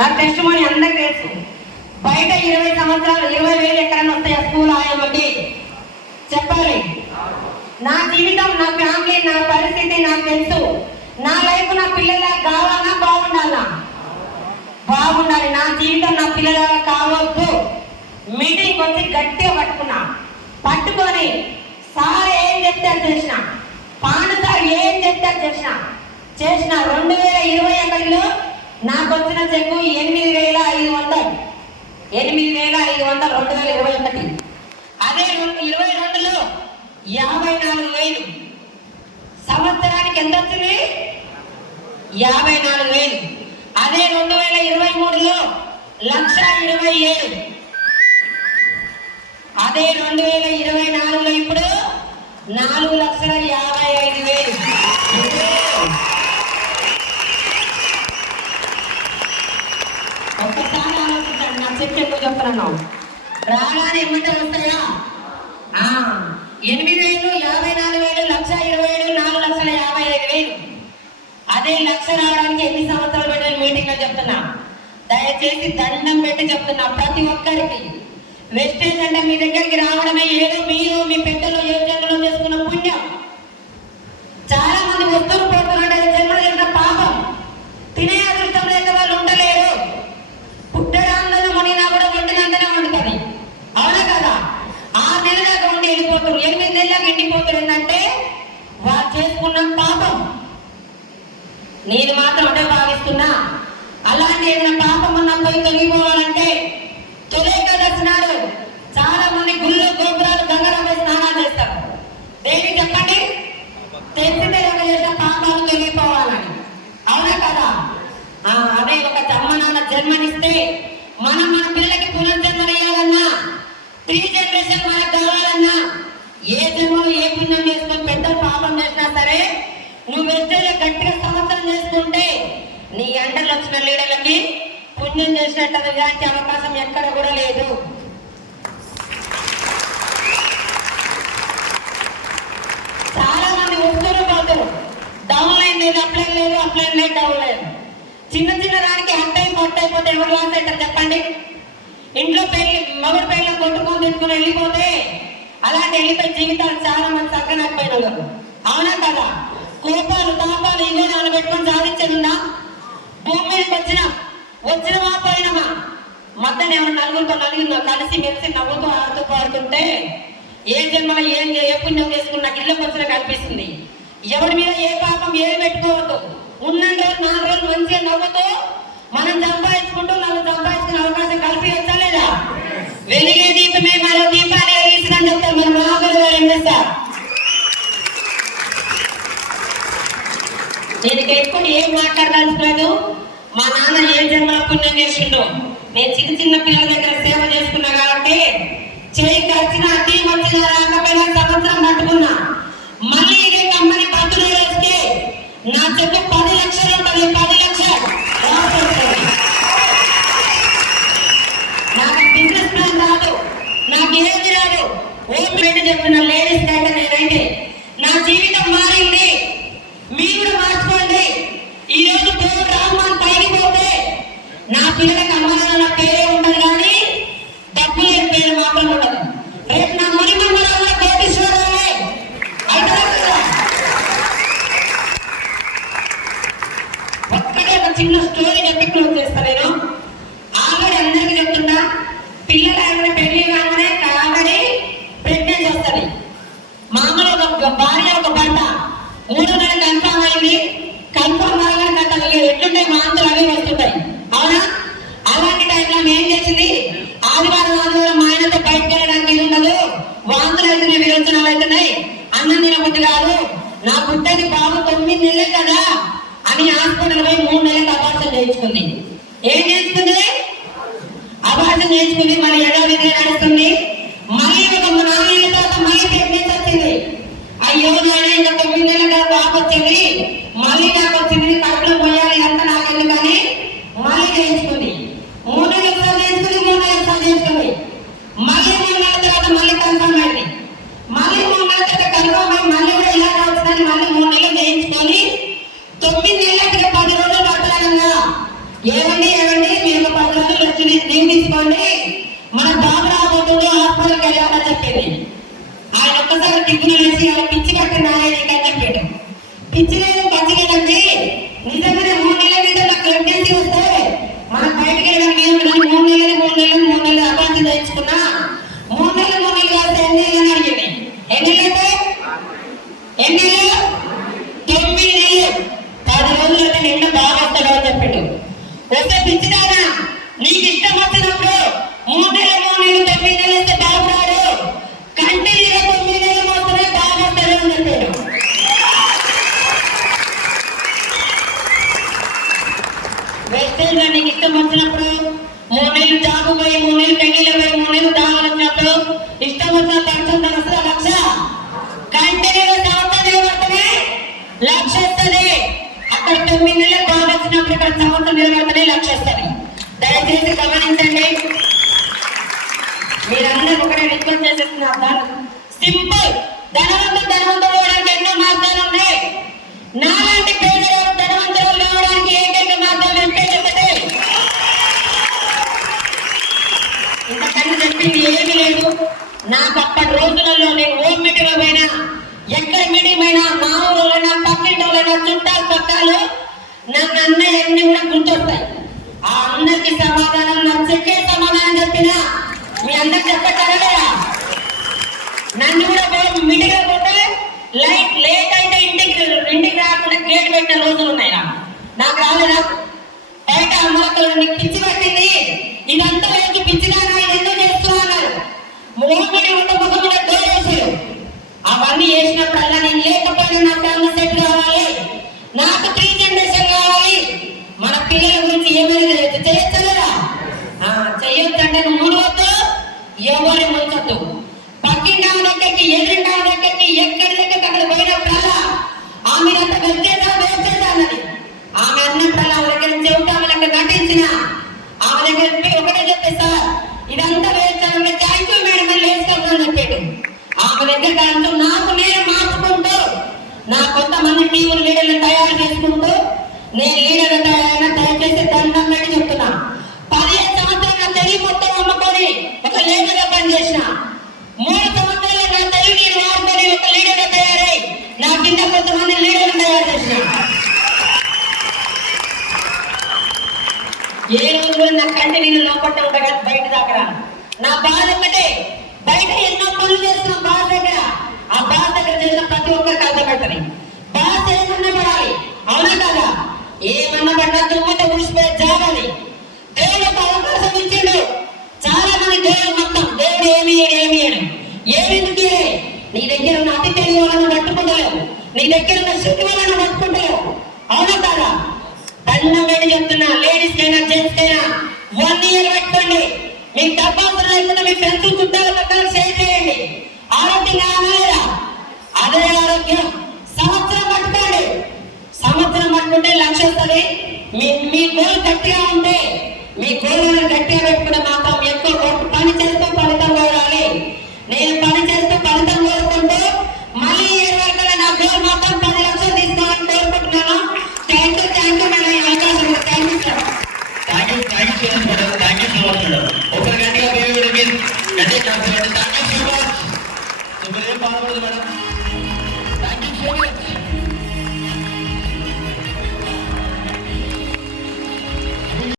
నా test money అందరికి తెలుసు. బయట ఇరవై సంవత్సరాలు ఇరవై వేలు ఎక్కడైనా వస్తాయా? స్కూల్ ఆయమ్మకి. చెప్పాలి. నా జీవితం నా ఫ్యామిలీ నా పరిస్థితి నాకు తెలుసు. నా లైఫ్ నా పిల్లల కావాలా బాగుండాలా? బాగుండాలి. నా జీవితం నా పిల్లల కావద్దు. మీటింగ్ వచ్చి గట్టిగా పట్టుకున్నా. పట్టుకొని సార్ ఏం చెప్తే చేసిన పాండు సార్ ఏం చెప్తే చేసిన చేసిన రెండు వేల ఇరవై ఒకటిలో నాకు వచ్చిన చెక్కు ఎనిమిది వేల ఐదు వందలు. ఎనిమిది వేల ఐదు వందలు రెండు వేల ఇరవై ఒకటి. అదే రెండు ఇరవై రెండులో యాభై నాలుగు వేలు. సంవత్సరానికి ఎంత వచ్చింది? యాభై నాలుగు వేలు. అదే రెండు వేల ఇరవై మూడులో లక్ష ఇరవై ఏడు. అదే రెండు వేల ఇరవై నాలుగులో ఇప్పుడు నాలుగు లక్షల యాభై ఐదు వేలు ఒక్కసారి ఆలోచించండి చెప్తున్నాను రాగానే ఎమ్మంటే వస్తాయా? ఎనిమిది వేలు యాభై నాలుగు వేలు లక్ష ఇరవై ఏడు నాలుగు లక్షల యాభై ఐదు వేలు. అదే లక్ష రావడానికి ఎన్ని సంవత్సరాలు పెట్టిన మీటింగ్ అని చెప్తున్నా. దయచేసి దండం పెట్టి చెప్తున్నా ప్రతి ఒక్కరికి. వెస్టేజ్ అంటే మీ దగ్గరికి రావడమే ఏదో మీరు మీ పెద్దలు ఏ చేసుకున్న పుణ్యం చాలా మంది వస్తువులు పోతున్నారు అది జన్మ చేసిన పాపం తినే అదృష్టం లేక వాళ్ళు ఉండలేరు పుట్టడాంలో మునిగినా కూడా వండినంతనే వండుతుంది అవునా కదా ఆరు నెలల దాకా ఉండి వెళ్ళిపోతారు ఎనిమిది నెలలకు ఎండిపోతారు ఏంటంటే వాళ్ళు చేసుకున్న పాపం నేను మాత్రం అదే భావిస్తున్నా. అలాంటి ఏదైనా పాపం ఉన్న పోయి తొలగిపోవాలంటే తొలేకాదశి నాడు చాలా మంది గుళ్ళు గోపురాలు గంగరాపై స్నానాలు చేస్తారు. దేనికి చెప్పండి? తెలిసి తెలియక చేసిన పాపాలు తొలగిపోవాలని. అవునా కదా? ఆ, అదే ఒక జన్మనాన్న జన్మనిస్తే మనం మన పిల్లలకి పునర్జన్మనియాలన్నా త్రీ జనరేషన్ మనకు కావాలన్నా ఏ జన్మలో ఏ పుణ్యం చేసుకొని పెద్ద పాపం చేసినా సరే నువ్వు వెళ్తే గట్టిగా చేసుకుంటే నీ అండలు వచ్చిన లీడర్లకి పుణ్యం చేసినట్టు ఇలాంటి అవకాశం ఎక్కడ కూడా లేదు. చాలా మంది వస్తువులు పోతారు. డౌన్ లైన్ లేదు అప్లైన్ లేదు అప్లైన్ లేదు డౌన్ లైన్. చిన్న చిన్న దానికి హట్ అయి అయిపోతే ఎవరు లాస్ అవుతారు చెప్పండి? ఇంట్లో పెళ్ళి మగడు పెళ్ళి కొట్టుకొని తెచ్చుకొని వెళ్ళిపోతే అలాంటి వెళ్ళిపోయి జీవితాలు చాలా మంది చక్కనకపోయిన వాళ్ళు అవునా కదా? కోపాలు తాపాలు ఇవే నాన్న పెట్టుకొని సాధించదుందా భూమి మీదకి వచ్చిన వచ్చినవా పోయినమా మధ్యన ఏమైనా నలుగురితో నలుగురు కలిసి మెలిసి నవ్వుతూ ఆడుతూ పాడుతుంటే ఏ జన్మలో ఏం ఏ పుణ్యం చేసుకుని నాకు ఇళ్ళకి వచ్చిన కనిపిస్తుంది. ఎవరి మీద ఏ పాపం ఏది పెట్టుకోవద్దు. ఉన్న రోజు నాలుగు రోజులు మంచిగా నవ్వుతూ మనం సంపాదించుకుంటూ మనం సంపాదించుకునే అవకాశం కల్పించా లేదా? వెలిగే దీపమే మరో దీపాన్ని వెలిగిస్తుందని చెప్తారు మన మహాగురు గారు ఏం చేస్తారు నేను ఇక ఎక్కువ ఏం మాట్లాడదలుచుకోలేదు? మా నాన్న ఏ జన్మల పుణ్యం చేసిండు. నేను చిన్న చిన్న పిల్లల దగ్గర సేవ చేసుకున్నా కాబట్టి చేయి వచ్చిన అడ్డీ వచ్చిన రాకపోయినా సంవత్సరం పట్టుకున్నా మళ్ళీ ఇదే కంపెనీ బతులు వేస్తే నా చెట్టు పది లక్షలు ఉంటుంది పది లక్షలు లాస్ వస్తుంది. నాకు బిజినెస్ ప్లాన్ రాదు నాకు ఏది రాదు ఓం రెడ్డి చెప్పిన లేడీస్ కంటే నేనంటే నా జీవితం మారింది మీరు కూడా మార్చుకోండి ఈ రోజు దేవుడు రామన్ పైకి పోతే నా పిల్లలకు అమ్మానాన్న పేరే కానీ డబ్బు లేని పేరు మాత్రం ఉండదు. రేపు నా ముని మండలంలో ఒక చిన్న స్టోరీ చెప్పి క్లోజ్ చేస్తా నేను ఆల్రెడీ అందరికీ చెప్తున్నా పిల్లలు ఆయన పెళ్ళి కాగానే ఆల్రెడీ ప్రెగ్నెంట్ వస్తుంది మామూలుగా ఒక భార్య ఒక భర్త మూడు నెలలు కన్ఫామ్ అయింది కన్ఫామ్ కాగానే గంట ఎట్లుంటాయి మాంతులు అవి వస్తుంటాయి అవునా అలాంటి టైంలో ఆమె ఏం చేసింది ఆదివారం ఆదివారం మా ఆయనతో బయటకు వెళ్ళడానికి ఇది ఉండదు వాంతులు అవుతున్నాయి విరోచనాలు అవుతున్నాయి అన్నం తినబుద్ధి కాదు నా పుట్టని బాబు తొమ్మిది నెలలే కదా అని హాస్పిటల్ పోయి మూడు నెలలకు అబార్షన్ చేయించుకుంది ఏం చేయించుకుంది అభాషం చేయించుకుంది మన యథావిధిగా నడుస్తుంది. మళ్ళీ ఒక నాలుగు తర్వాత మళ్ళీ ప్రెగ్నెన్సీ వచ్చింది అయ్యో నాయన ఇంకా తొమ్మిది నెలల బాబు వచ్చింది. మళ్ళీ నాకు వచ్చింది కడుపులో పోయాలి అంతా నాకు ఎందుకని మళ్ళీ చేయించుకుంది మూడు నెలలు ఒకసారి చేయించుకుంది మూడు నెలలు ఒకసారి చేయించుకుంది మళ్ళీ మూడు నెలల తర్వాత మళ్ళీ కన్ఫర్మ్ అయింది మళ్ళీ మూడు నెలల తర్వాత కన్ఫర్మ్ అయ్యి మళ్ళీ కూడా ఇలా వచ్చిందని మళ్ళీ మూడు నెలలు చేయించుకొని తొమ్మిది నెలలకి పది రోజులు పట్టాలన్నా ఏమండి ఏమండి మీరు ఒక పది రోజులు వచ్చి లీవ్ తీసుకోండి మన బాబు రాబోతుడు హాస్పిటల్కి వెళ్ళామని చెప్పింది ఆయన ఒక్కసారి టిఫిన్ వేసి ఆయన పిచ్చి కట్టిన నీకు అని చెప్పాడు పిచ్చి లేదు పచ్చిలేదండి నిజంగానే మూడు నెలల మీద నాకు ప్రెగ్నెన్సీ వస్తే మనం బయటికి వెళ్ళడానికి ఏం లేదు. మూడు నెలలు మూడు నెలలు మూడు నెలలు అపాయింట్ చేయించుకున్నా మూడు నెలలు మూడు నెలలు కాస్తే ఎన్ని నెలలు అని అడిగింది ఎన్ని నెలలు ఎన్ని నెలలు తొమ్మిది నెలలు పది రోజులు అయితే నిండు బాగా వస్తాడు అని చెప్పాడు వస్తే పిచ్చిదానా నీకు ఇష్టం వచ్చినప్పుడు మూడు నెలలు మూడు నెలలు తొమ్మిది నెలలు వస్తే బాబు రాడు కంటిన్యూగా తొమ్మిది నెలలు మాత్రమే బాగా వస్తాడు అని చెప్పాడు వెస్టేజ్లో నీకు ఇష్టం వచ్చినప్పుడు మూడు నెలలు జాబు పోయి మూడు నెలలు పెళ్ళిలో పోయి మూడు నెలలు దావలు వచ్చినప్పుడు ఇష్టం వచ్చిన పెన్షన్ వస్తుంది లక్ష. కంటిన్యూగా సంవత్సరం నిలబడితేనే లక్ష వస్తుంది. అక్కడ తొమ్మిది నెలలు బాగా వచ్చినప్పుడు ఇక్కడ సంవత్సరం నిలబడితేనే లక్ష వస్తుంది. దయచేసి గమనించండి. మీరందరూ ఒకటే రిక్వెస్ట్ చేసేస్తున్నారు రోజులలో నేను హోమ్ మీటింగ్ ఎక్కడ మీటింగ్ పోయినా మా ఊళ్ళైనా పక్కింటి వాళ్ళైనా చుట్టాలు పక్కాలు నన్ను అన్నయ్య అన్ని కూడా గుర్తొస్తాయి. ఆ అందరికి సమాధానం నచ్చకే సమాధానం చెప్పినా మీ అందరికి చెప్పటారా నన్ను కూడా మిడిగా పోతే లైట్ లేట్ అయితే ఇంటికి ఇంటికి రాకుండా గేట్ పెట్టిన రోజులు ఉన్నాయి నాకు. నాకు రాలేదా బయట అమ్మలక్కలు నీకు పిచ్చి పట్టింది? ఇదంతా వేసి పిచ్చిగా ఎందుకు చేస్తున్నావు అన్నారు. మూగుడి ఉంటే చేసినప్పుడల్లా నేను లేకపోయినా నా ఫ్యామిలీ సెట్ కావాలి. నాకు త్రీ జనరేషన్ కావాలి. మన పిల్లల గురించి ఏమైనా చేయొచ్చు కదా చేయొచ్చు అంటే నువ్వు మూడవద్దు ఎవరి ముంచొద్దు. పక్కింటి ఆమె దగ్గరికి ఎదురింటి దగ్గరికి ఎక్కడి దగ్గరికి అక్కడ పోయినప్పుడల్లా ఆమె అంత వెళ్తేదా వేస్తేదా అన్నది. ఆమె అన్నప్పుడల్లా ఆమె దగ్గర చెబుతా ఆమె దగ్గర నటించిన ఆమె దగ్గర ఒకటే చెప్పేస్తా ఇదంతా వేస్తాను థ్యాంక్ యూ మేడం అని వేసుకోమని చెప్పాడు. ఆమె దగ్గర అంటూ నాకు నేను మార్చుకుంటూ నా కొంతమంది టీవీ లీడర్లు తయారు చేసుకుంటూ నేను లీడర్ తయారైనా దయచేసి దండం పెట్టి చెప్తున్నా. పదిహేను సంవత్సరాలు నా తెలివి మొత్తం అమ్ముకొని ఒక లీడర్గా పనిచేసిన మూడు సంవత్సరాలు నా తెలివి నేను వాడుకొని ఒక లీడర్గా తయారై నా కింద కొంతమంది లీడర్లు తయారు చేసిన. ఏ రోజు నా కంటి నేను లోపట్ట ఉంటా బయట దాకా నా బాధ ఒకటే బయట ఎన్నో పనులు చేస్తున్న బాధ దగ్గర. ఆ బాధ దగ్గర చేసిన ప్రతి ఒక్కరు కథ పెట్టని బాధ ఏమన్నా పడాలి అవునా కదా? ఏమన్నా పడ్డా తుమ్మితో ముడిచిపోయే జాగాలి దేవుడు ఒక అవకాశం ఇచ్చిండు. చాలా మంది దేవుడు మొత్తం. దేవుడు ఏమి ఏమి ఇయ్యడు. ఏమి నీ దగ్గర ఉన్న అతి తెలివి వాళ్ళని పట్టుకుంటలేవు. నీ దగ్గర ఉన్న శుద్ధి వాళ్ళని పట్టుకుంటలేవు. అవునా కదా? దండం పెట్టి చెప్తున్నా లేడీస్ కైనా జెంట్స్ కైనా వన్ ఇయర్ పెట్టుకోండి. మీకు తప్పకుండా లేకుండా మీ ఫ్రెండ్స్ చుట్టాల పక్కన షేర్ చేయండి. ఆరోగ్యంగా లేదా అదే ఆరోగ్యం. సంవత్సరం పట్టుకోండి. సంవత్సరం పట్టుకుంటే లక్ష వస్తుంది. మీ మీ గోల్ గట్టిగా ఉంటే మీ గోల్ గట్టిగా పెట్టుకున్న మాత్రం ఎక్కువ పని చేస్తూ ఫలితం కోరాలి నేను పని క్లాస్ చేయండి